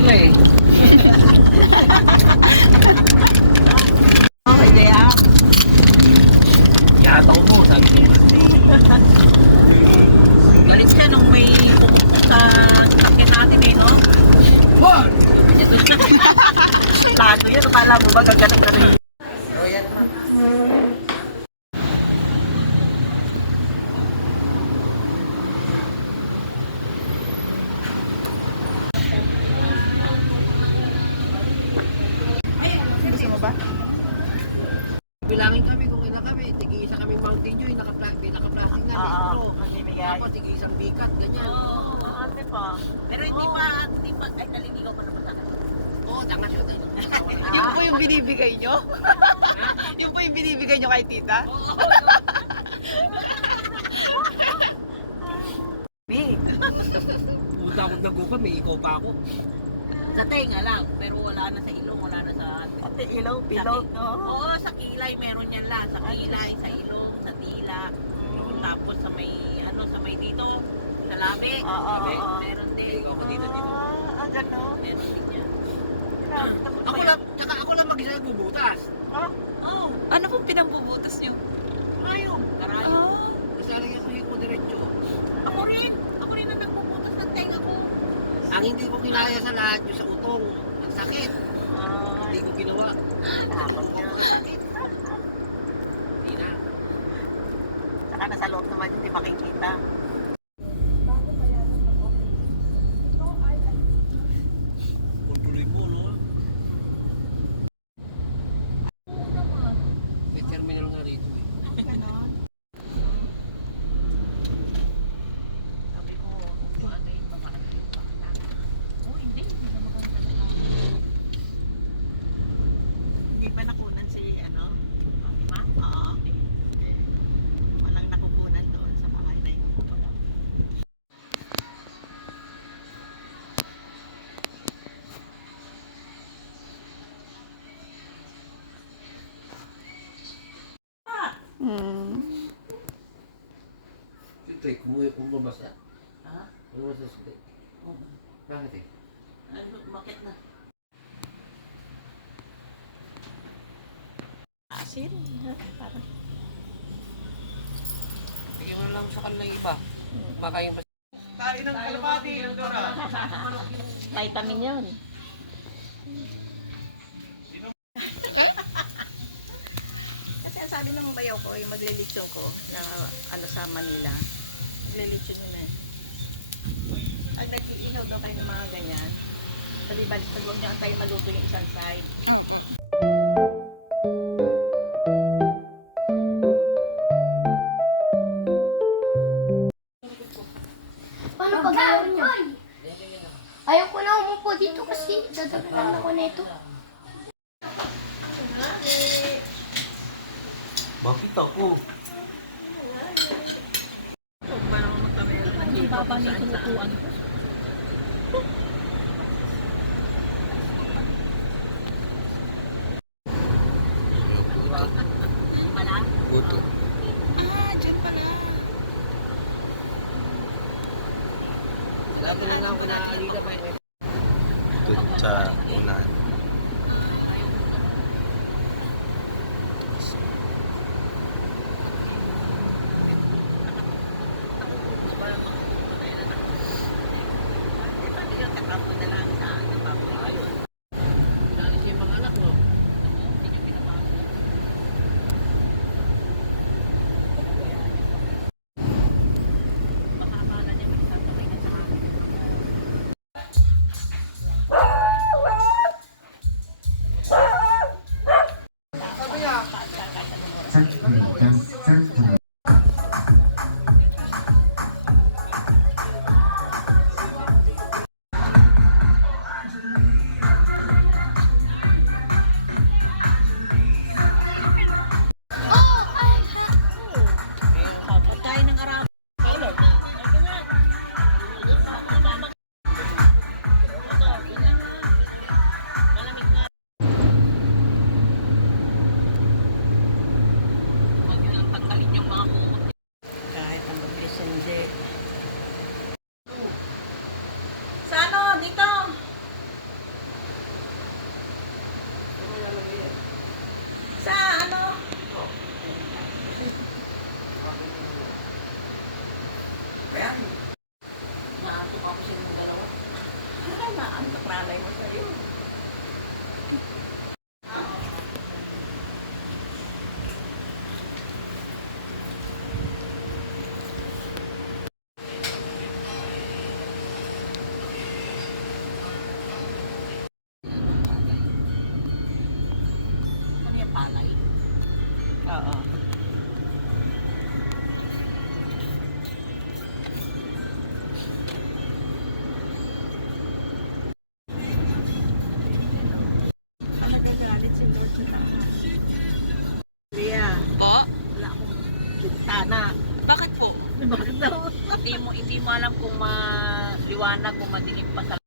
sila eh. Okay, Dea. Yata ko po, sabi ko. Galit siya nung may sa sakyan natin eh, no? What? Plano yan, akala mo ba gagaling na rin? Gusto mo ba? Bilangin kami kung ina kami, tig-isa kami Mountain Dew, naka-plastic na dito. Mamimigay. Tapos tig-isang bikat, ganyan. Ate pa. Pero hindi pa, ay naliligaw ko na ba sana? Oo, dangas yun. Yun po yung binibigay nyo? Yun po yung binibigay nyo kay tita? Big. Puta akong nagupa, may ikaw pa ako. Sa tenga lang, pero wala na sa ilong, wala na sa... Ate, ilong, pilot, no? Oo, sa kilay meron yan lang. Sa kilay, sa ilong, sa dila. Tapos sa may, sa may dito, sa labi. Meron din. Ako dito. Gano'n? Meron din yan. Ako lang mag-isa nagbubutas. Oo. Ano pong pinambubutas nyo? Ayun. Karayo. Kasi lang yung kuhin ko diretso. Ako rin ang nagpuputas ng tenga ko. Ang hindi ko kinaya sa lahat yung sa utong. Ang sakit. Hindi ko ginawa. Tapos niya. Sakit. Hindi na. Saka nasa loob naman hindi makikita. Tuloy mo, no? May terminal nga rito eh. Sabi ko, kung ano yung mga ano yung bata. Oh, hindi na maganda. Hindi pa nakunan si Ma? Oo. Walang nakukunan doon sa bahay na yun. Ito eh, kung mabasa. Ha? Ano mabasa sa ito? Oo. Bakit eh? Ano, bakit na? Asin. Parang Bigyan mo na lang sa kanila iba. Makain pa. tayo ng kalapati, Dora. Vitamin yun. Kasi ang sabi ng bayaw ko, yung maglilitsyon ko na sa Manila. Maglilitsyon yun eh. Pag nag-iinaw daw kayo ng mga ganyan, balik pag huwag niyo antayin maluto yung isang side. Paano pag-aaral niyo? Ayaw ko na umupo dito kasi dadagalan ako nito. Bakit ako? Huwag ba naman magkamera ng dito kung saan saan. Wala? Buto. Lagi na lang ako naaalila pa yun. Doon sa unahan. Inalis yung mga anak mo. na ang nanay mo sa'yo. Ano yung palay? Oo. Nagagalit si Lord sa tama. Lia, Po? wala akong bintana. Bakit po? Bakit daw? Hindi mo alam kung maliwanag, kung madilim pa sa